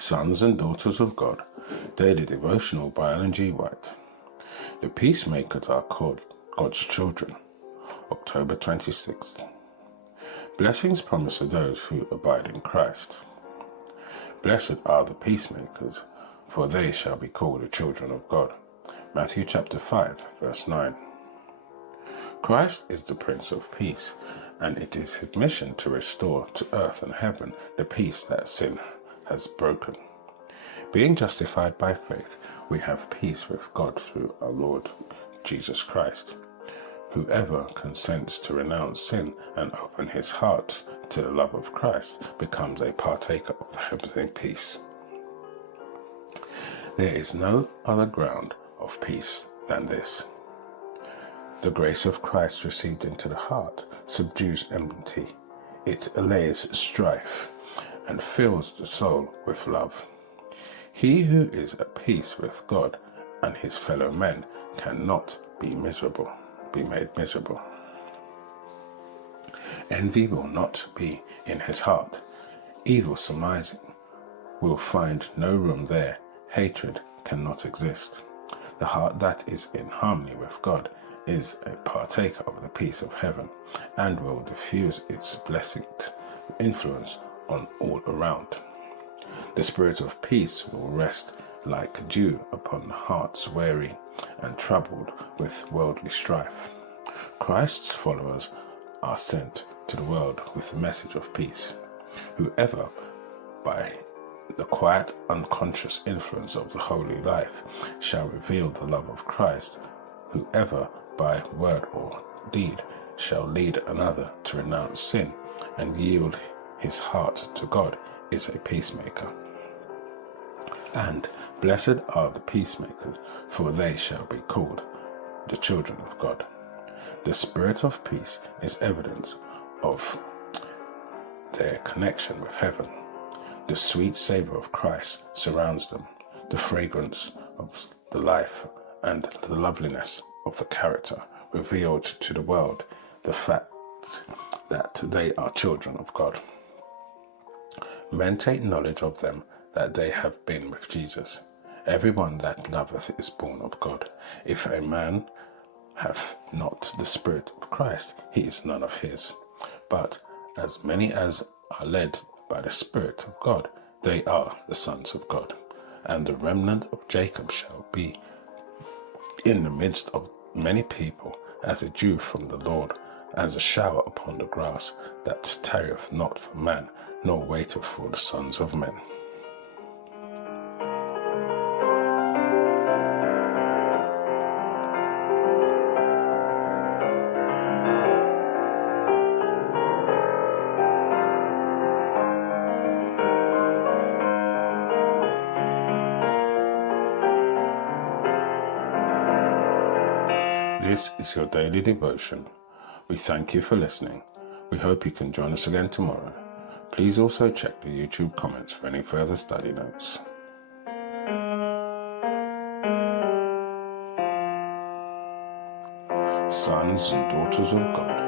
Sons and Daughters of God, Daily Devotional by Ellen G. White. The Peacemakers are called God's children. October 26th. Blessings promised to those who abide in Christ. Blessed are the peacemakers, for they shall be called the children of God. Matthew chapter 5, verse 9. Christ is the Prince of Peace, and it is his mission to restore to earth and heaven the peace that sin has broken. Being justified by faith, we have peace with God through our Lord Jesus Christ. Whoever consents to renounce sin and open his heart to the love of Christ becomes a partaker of the heavenly peace. There is no other ground of peace than this. The grace of Christ received into the heart subdues enmity. It allays strife and fills the soul with love. He who is at peace with God and his fellow men cannot be made miserable. Envy will not be in his heart. Evil surmising will find no room there. Hatred cannot exist. The heart that is in harmony with God is a partaker of the peace of heaven and will diffuse its blessed influence on all around. The spirit of peace will rest like dew upon hearts weary and troubled with worldly strife. Christ's followers are sent to the world with the message of peace. Whoever, by the quiet, unconscious influence of the holy life, shall reveal the love of Christ, whoever, by word or deed, shall lead another to renounce sin and yield his heart to God, is a peacemaker. And blessed are the peacemakers, for they shall be called the children of God. The spirit of peace is evidence of their connection with heaven. The sweet savor of Christ surrounds them, the fragrance of the life and the loveliness of the character revealed to the world, the fact that they are children of God. Men take knowledge of them that they have been with Jesus. Everyone that loveth is born of God. If a man hath not the Spirit of Christ, he is none of his. But as many as are led by the Spirit of God, they are the sons of God. And the remnant of Jacob shall be in the midst of many people, as a dew from the Lord, as a shower upon the grass, that tarrieth not for man, nor waiteth for the sons of men. This is your daily devotion. We thank you for listening. We hope you can join us again tomorrow. Please also check the YouTube comments for any further study notes. Sons and Daughters of God.